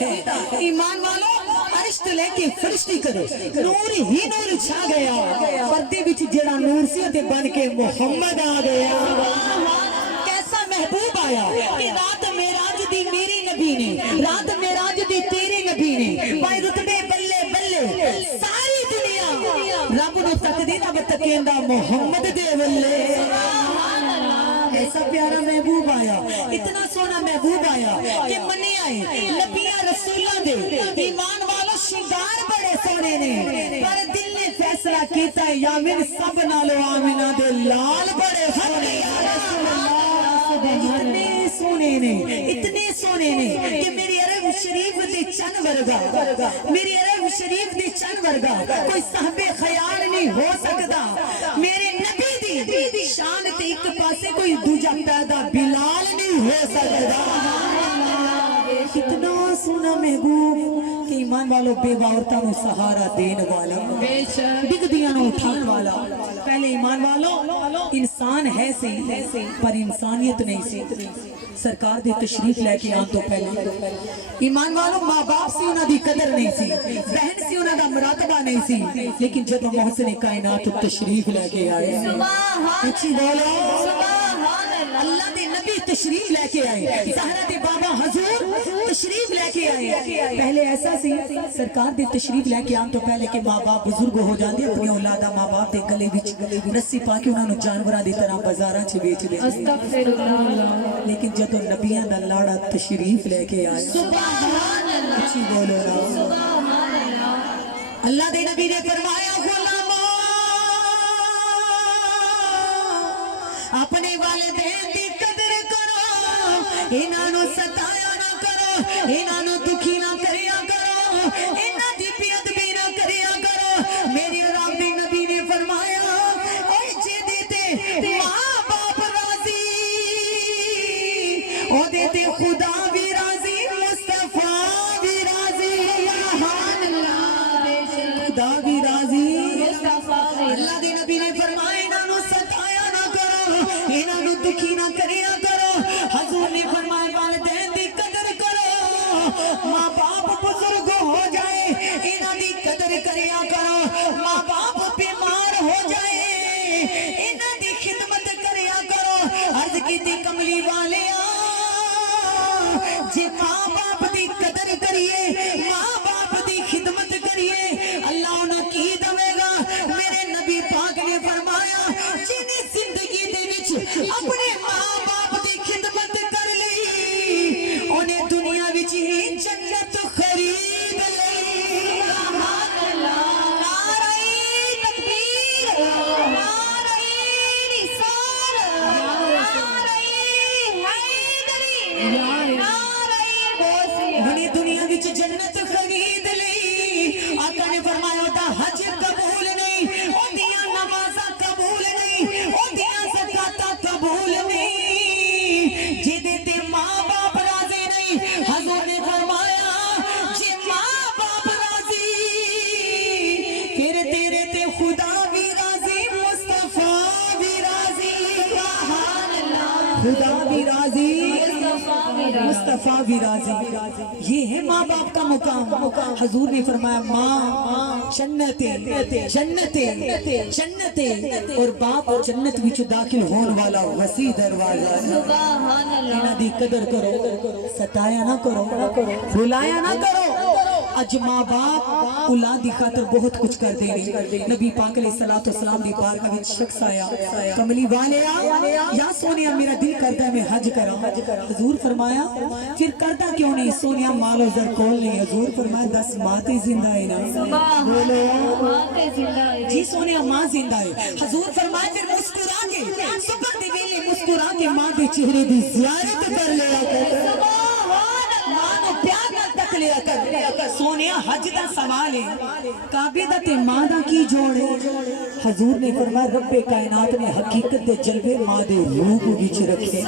ہے ایمان والوں عرش تو لے کے فرشتی کرو نور ہی نور چھا گیا پردے وچ جڑا نور سی تے بن کے محمد آ گیا کیسا محبوب آیا کہ رات معراج دی میری نبی نے رات معراج دی تیرے نبی نے بھائی رتبے بلے بلے ساری دنیا رب نو تقدیر اب تکیندا محمد دے ولے ایسا پیارا محبوب آیا اتنا سونا محبوب آیا کہ منی آئے نبیاں رسولہ دے ایمان والو شنگار بڑے سونے نے پر دل نے فیصلہ کیتا ہے یامن سب نالو آمنہ دے لال بڑے سونے اتنے سونے نے کہ میری عرب شریف دی چن ورگا میری عرب شریف دی چن ورگا کوئی صاحب خیال نہیں ہو سکتا میرے نبی دی شان تے ایک پاسے کوئی دوجہ پیدا بلال نہیں ہو سکتا اتنا سونا محبوب کہ ایمان والوں بے باورتہ نو سہارا دین والا بگ دیاں نو اٹھان والا پہلے ایمان والوں انسان ہے سی پر انسانیت نہیں سی سرکار دے تشریف لے کے آن تو پہلے ایمان والوں ماں باپ سے انہاں دی قدر نہیں سی بہن سے انہاں دا مراتبہ نہیں سی لیکن جب محسن کائنات تشریف لے کے آئے اچھی بولو اللہ دے نبی تشریف لے کے آئے زہرہ دے بابا حضور تشریف لے کے آئے پہلے ایسا سی سرکار دے تشریف لے کے آن تو پہلے کہ ماں باپ بزرگ ہو جاندے اپنی اولادہ ماں باپ دے گلے وچ رسی پا کے انہاں نو جانوراں دی طرح بازاراں چ بیچ دے لیکن جب نبیاں دا لاڑا تشریف لے کے آئے سبحان اللہ اچھی بولو نا سبحان اللہ اللہ دے نبی نے فرمایا غلامو اپنے والدین دی قدر کرو انہاں نو ستایا نہ کرو انہاں نو دکھی نہ کریا کرو انہاں دی بے ادبی نہ کریا کرو میری رب دے نبی نے فرمایا اے جے تے ماں باپ راضی او دے تے خدا بھی راضی مصطفیٰ بھی راضی سبحان اللہ خدا بھی راضی اللہ دے نبی نے فرمایا انہاں نو ستایا نہ کرو انہاں نو دکھی نہ کریا کرو حضور نے فرمایا والدین دی قدر کرو ماں باپ بزرگ ہو جائے انہاں دی قدر کریا کرو ماں باپ بیمار ہو جائے انہاں دی خدمت کریا کرو عرض کیتی کملی والے جی ماں باپ دی قدر کریے ماں باپ دی خدمت کریے اللہ انہوں کی دوے گا میرے نبی پاک نے فرمایا جنہیں زندگی دے وچ اپنے ماں باپ دی خدمت کر لی انہیں دنیا وچ ہی جنت خرید لی سبحان اللہ نعرہ تکبیر نعرہ رسالت نعرہ حیدری انہیں دنیا وچ جنت خرید لی آقا نے فرمایا ہوتا حج قبول نہیں او دیاں نمازہ قبول نہیں او دیاں زکاتہ قبول نہیں جی دیتے ماں باپ راضی نہیں حضور نے فرمایا جی ماں باپ راضی پھر تیرے تے خدا بھی راضی مصطفیٰ بھی راضی سبحان اللہ خدا بھی راضی مصطفیٰ بھی راضی یہ ہے ماں باپ کا مقام حضور نے فرمایا ماں جنت اور باپ جنت وچ داخل ہون والا وسیع دروازہ سبحان اللہ انہاں دی قدر کرو ستایا نہ کرو بھلایا نہ کرو اج ماں باپ اولاد دی خاطر بہت کچھ کر دے نبی پاک علیہ الصلوۃ والسلام دی بارگاہ وچ شخص آیا کملی والیا یا سونیا میرا دل کرتا ہے میں حج کراں حضور فرمایا پھر کرتا کیوں نہیں سونیا مال و زر کول نہیں حضور فرمایا 10 ماں تے زندہ ہے نا بولو ماں تے زندہ ہے جی سونیا ماں زندہ ہے حضور فرمایا پھر مسکرا کے صبح دے ویلے مسکرا کے ماں دے چہرے دی زیارت کر لیا کر ماں نو پیار نال تک لیا کر سونیا حج دا سوال ہے کعبے دا تے ماں دا کی جوڑ ہے حضور نے فرمایا رب کائنات نے حقیقت دے جلوے ماں دے روح وچ رکھے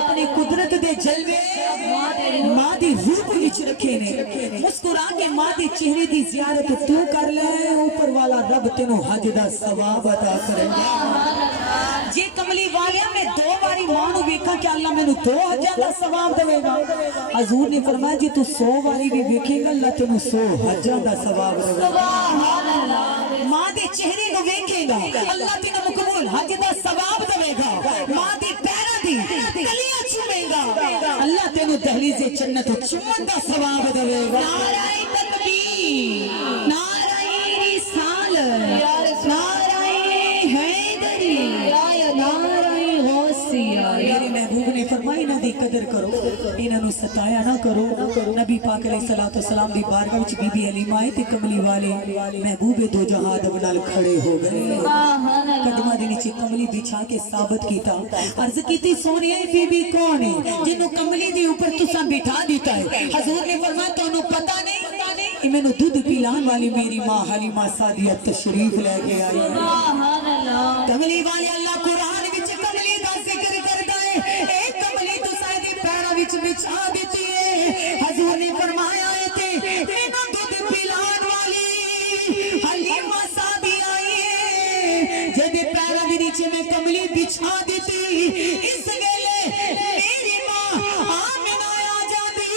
اپنی قدرت دے جلوے ماں دے روح وچ رکھے रखे ने मुस्कुरा के मां दे चेहरे दी जियारत तू कर ले ऊपर वाला रब तेनू हज दा सवाब अता करेगा जे कमली वालिया मैं 2 बारी मां नू वेखा कि अल्लाह मैनू 2 हज़ार दा सवाब देवेगा हजूर ने फरमाया जे तू 100 बारी भी वेखेगा अल्लाह तेनू 100 हज़ार दा सवाब देवेगा सुभान अल्लाह मां दे चेहरे को वेखेगा अल्लाह तेनू मकबूल हज दा सवाब देवेगा मां दे पैरां दी कलियां चूमेगा अल्लाह तेनू दहलीज़ जन्नत चूमन दा सवाब देवेगा नाराए तकबीर नाराए रिसालत नाराए हैदरी नाराए गौसिया मेरे महबूब ने फरमाया इन्हां दी कदर करो इन्हां नू सताया ना करो नबी पाक अलैहिस्सलातु वस्सलाम दी बारगाह विच बीबी हलीमा आए ते कमली वाले महबूब दो जहां दे नाल खड़े हो गए कदमां दे नीचे कमली बिछा के साबित कीता अर्ज कीती सोनिया बीबी कौन है जिन्हों कमली दे ऊपर तुसां बिठा दिता है हजूर ने फरमाया तन्नू पता नहीं कि मैनू दूध पिलाने वाली मेरी मां हलीमा सादिया तशरीफ लेके आई सुभान अल्लाह कमली वाले अल्लाह कुरान विच कमली दा जिक्र करदा है ए कमली तुसां दे पैरां विच बिछा दित्ती है हजूर ने फरमाया है ते मैनू दूध पिलाने वाली हलीमा सादिया आई है जेदे पैरां दे नीचे मैं कमली बिछा दित्ती इस वेले मेरी मां आमिना आ जांदी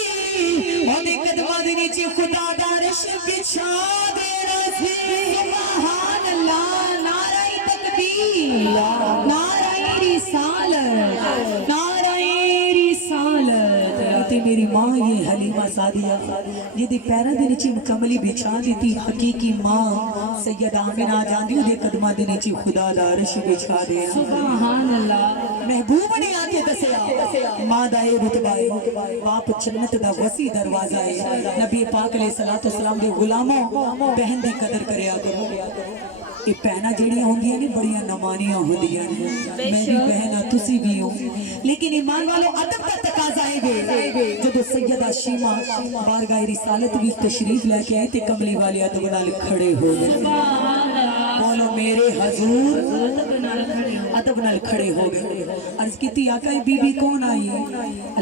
ओदे कदमां दे नीचे खुदा दा अर्श बिछा देना सी सुभान अल्लाह नाराए तकबीर नाराए रिसालत नाराए रिसालत ते मेरी मां ये हलीमा सादिया जिहदे पैरां दे नीचे कमली बिछा दी हकीकी मां सैयदा आमिना आ जांदी ओदे कदमां दे नीचे खुदा दा अर्श बिछा दे सुभान अल्लाह महबूब ने आके दसया मां दा ए रुतबा है बाप जन्नत दा वसी दरवाजा है नबी पाक अलैहिस्सलातु वस्सलाम दे गुलामों बहन दी कदर करया करो ये भैनां जेहड़ियां होंदियां ने बड़ियां नमानियां होंदियां ने मेरी बहन तुसी भी हो लेकिन ईमान वालों अदब का तकाजा है जब सैयदा शीमा बारगाह रिसालत भी तशरीफ लेके आए ते कमली वाले अदब नाल खड़े हो गए सुभान अल्लाह बोलो मेरे हजूर अदब नाल खड़े हो गए अर्ज कीती आका बीबी कौन आई है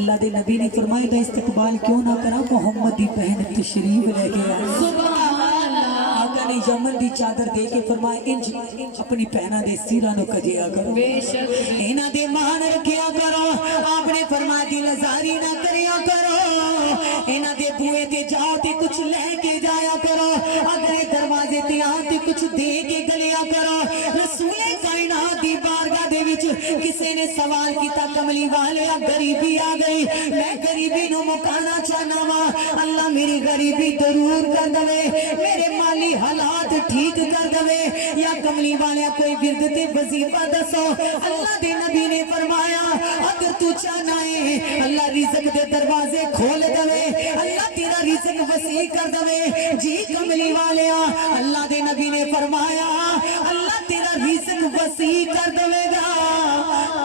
अल्लाह दे नबी ने फरमाया दा इस्तकबाल क्यों ना करा मोहम्मद दी बहन तशरीफ लेके आई सुभान अल्लाह ने यमन दी चादर दे के फरमाया इंज अपनी बहना दे सिरां नु कजिया करो बेशक इना दे मान रखिया करो आपने फरमाया दिलजारी ना करिया करो इना दे बुए ते जाओ ते कुछ लेके जाया करो अगर दरवाजे ते आ ते कुछ दे के गलिया करो रसूल कायनात दी बारगाह दे विच किसी ने सवाल किया कमली वाले गरीबी आ गई मैं गरीबी नु मुकाना चाहना वा अल्लाह मेरी गरीबी दूर कर दवे मेरे माली हालात ठीक कर दवे या कमली वाले कोई विरद ते वजीफा दसो अल्लाह दे नबी ने फरमाया अगर तू चाहना है अल्लाह रिज़्क दे दरवाजे खोल दवे अल्लाह तेरा रिज़्क वसी कर दवे जी कमली वाले अल्लाह दे नबी ने फरमाया अल्लाह तेरा रिज़्क वसी कर दवेगा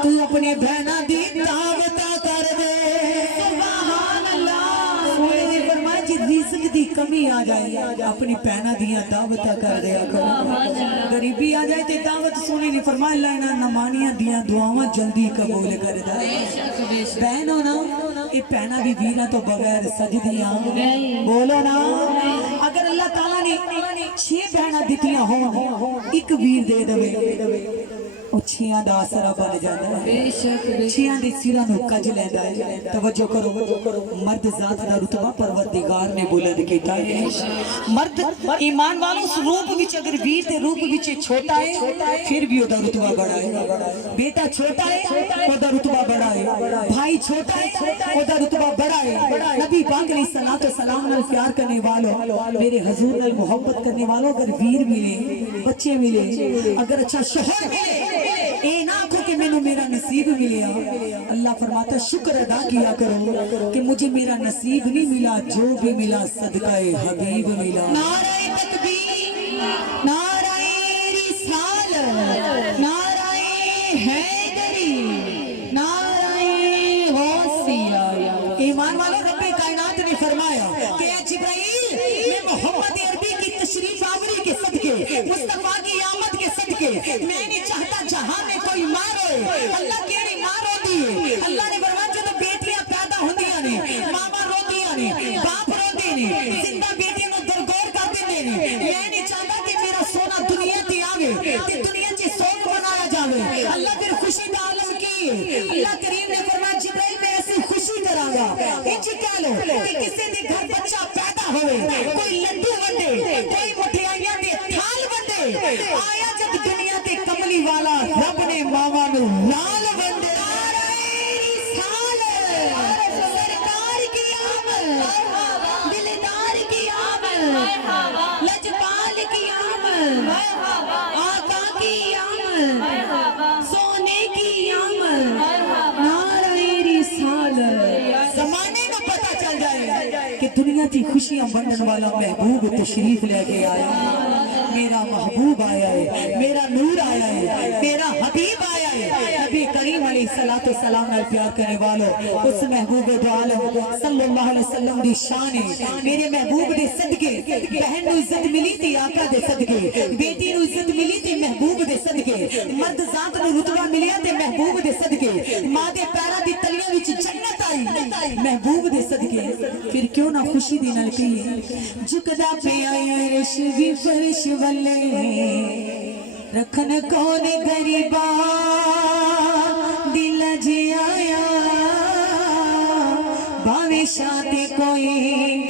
तू अपने बहना दी दावत कर दे सुभान अल्लाह सोने ने फरमाया जी रिज़्क दी कमी आ जाए अपनी बहना दियां दावत कर दिया करो गरीबी आ जाए ते दावत सोने ने फरमाया अल्लाह इना नमानियां दियां दुआवां जल्दी कबूल कर दे बहन हो ना ये बहना भी वीरां तो बगैर सजदियां बोलो ना अगर अल्लाह ताला ने 6 बहना दितियां हो एक वीर दे देवे छियां दा असरा बन जाता है बेशक छियां दे सिरां नु कज लेंदा है तवज्जो करो मर्द जात दा रुतबा परवरदिगार ने बुलंद कीता है मर्द ईमान वालों उस रूप विच अगर वीर दे रूप विच छोटा है फिर भी ओदा रुतबा बड़ा है बेटा छोटा है ओदा रुतबा बड़ा है भाई छोटा है ओदा रुतबा बड़ा है नबी पाक अलैहिस्सलातु वस्सलाम नाल प्यार करने वालों मेरे हुजूर नाल मोहब्बत करने वालों अगर वीर मिले बच्चे मिले अगर अच्छा शोहर मिले ए ना को कि मैंने मेरा नसीब मिला अल्लाह फरमाता शुक्र अदा किया करो कि मुझे मेरा नसीब नहीं मिला जो भी मिला सदकाए हबीब मिला नाराए तकबीर नाराए रिसालत नाराए हैदरी नाराए गौसिया ईमान वालों रब्बे कायनात ने फरमाया कि ए जिब्राइल मैं मोहम्मद अरबी की तशरीफ आवरी के सदके मुस्तफा की आमद के सदके मैं नहीं चाहता जहां में कोई मां रोए अल्लाह केड़ी मां रोती है अल्लाह ने फरमाया जब बेटियां पैदा होंदियां ने मां रोंदियां ने बाप रोंदे نے میں نہیں چاہتا کہ میرا سونا دنیا تے آوے تے دنیا چ سونا بنایا جاوے اللہ پھر خوشی دا عالم کی اللہ کریم نے فرمایا جبرائیل میں ایسی خوشی کراں گا انج کہہ لو کہ کسی دے گھر بچہ پیدا ہوئے کوئی لڈو ونڈے کوئی مٹھائیاں دے تھال ونڈے آیا جب دنیا تے کملی والا رب نے ماواں نوں لال ونڈے لجپال کی آمد آقا کی آمد سونے کی آمد نعرہ رسالت زمانے کو پتہ چل جائے کہ دنیا کی خوشیاں بننے والا محبوب تشریف لے کے آیا میرا محبوب آیا ہے میرا نور آیا ہے میرا حبیب آیا ہے نبی کریم علیہ السلام نے پیار کرنے والوں اس محبوب دو عالم صلی اللہ علیہ وسلم دی شان ہے میرے محبوب دے صدقے بہن نو عزت ملی تھی آقا دے صدقے بیٹی نو عزت ملی تھی محبوب دے صدقے مرد ذات نو رتبہ ملیا تے محبوب دے صدقے ماں دے پیراں دی تلیاں وچ جنت آئی محبوب دے صدقے پھر کیوں نہ خوشی دی نال پی جھکدا پیا عرش بھی فرش والے رکھن کون غریبا دل جی آیا باوے شاہ تے کوئی